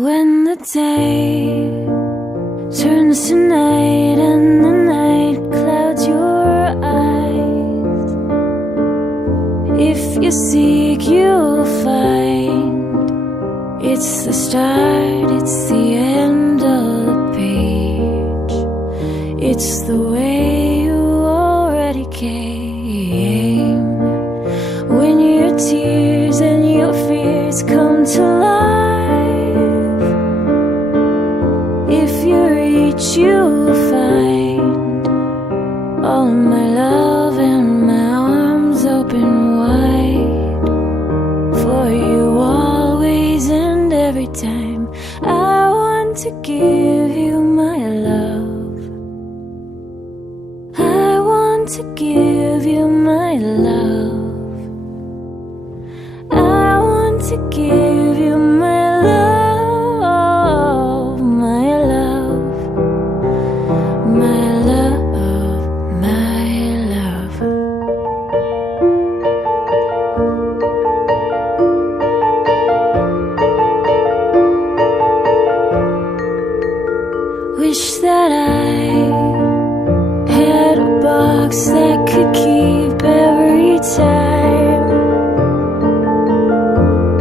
When the day turns to night and the night clouds your eyes, if you seek you'll find. It's the start, it's the end of the page. It's the way you already came. When your tears and your fears come to life, if you reach, you'll find all my love and my arms open wide for you always and every time. I want to give you my love. I want to give you my love. I want to give you my love. Wish that I had a box that could keep every time,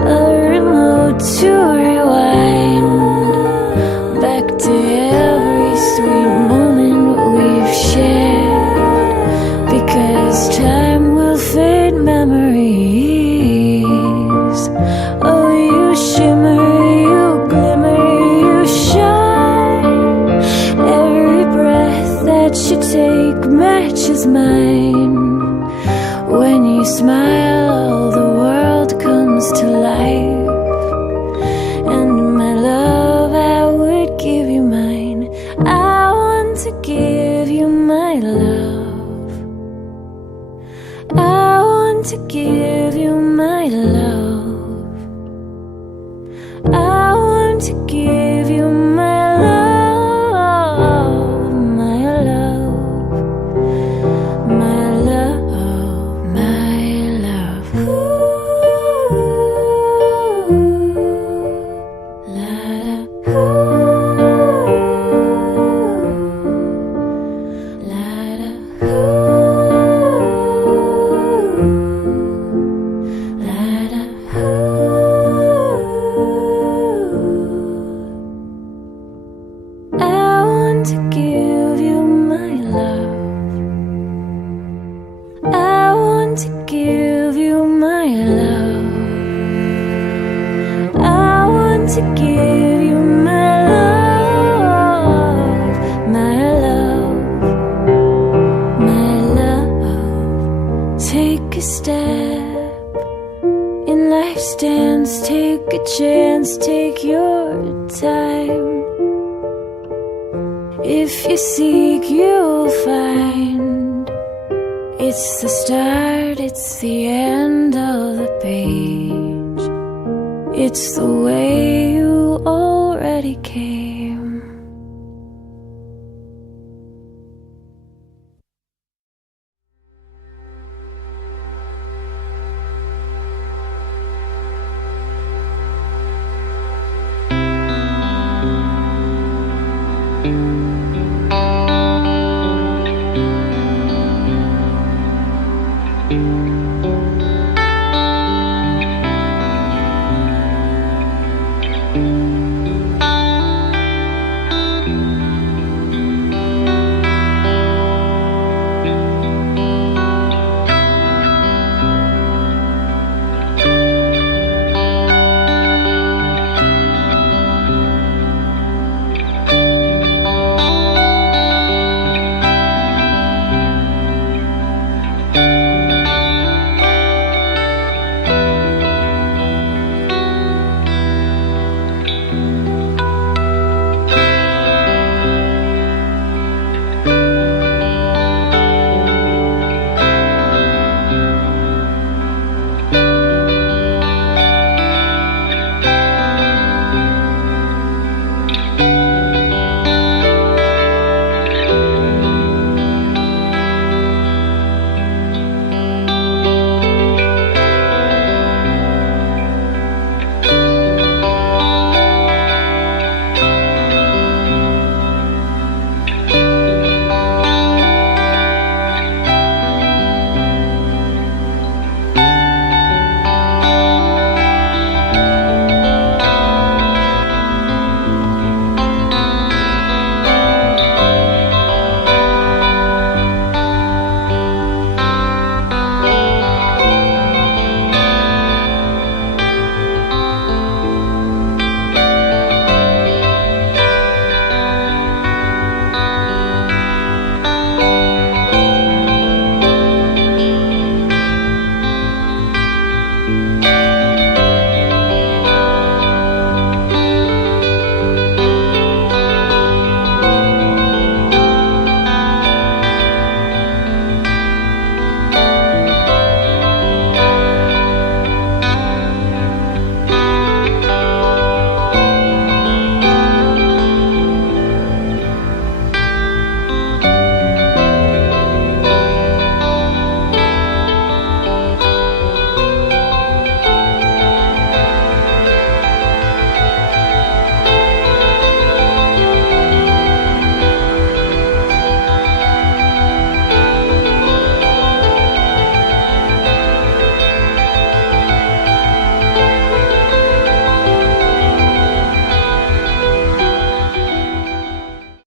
a remote to rewind back to every sweet moment we've shared, because time will fade memories. Oh, you shimmer, you glimmer, you shine. Every breath that you take matches mine. When you smile, all the world comes to life. And my love, I would give you mine. I want to give you my love. I want to give you my love. I want to give you my love, my love, my love, my love. Ooh, la da, ooh, la da, ooh, la da, ooh. I want to give you my love. I want to give you my love. I want to give you my love, my love, my love. Take a step in life's dance, take a chance, take your time. If you seek, you'll find. It's the start, it's the end of the page. It's the way you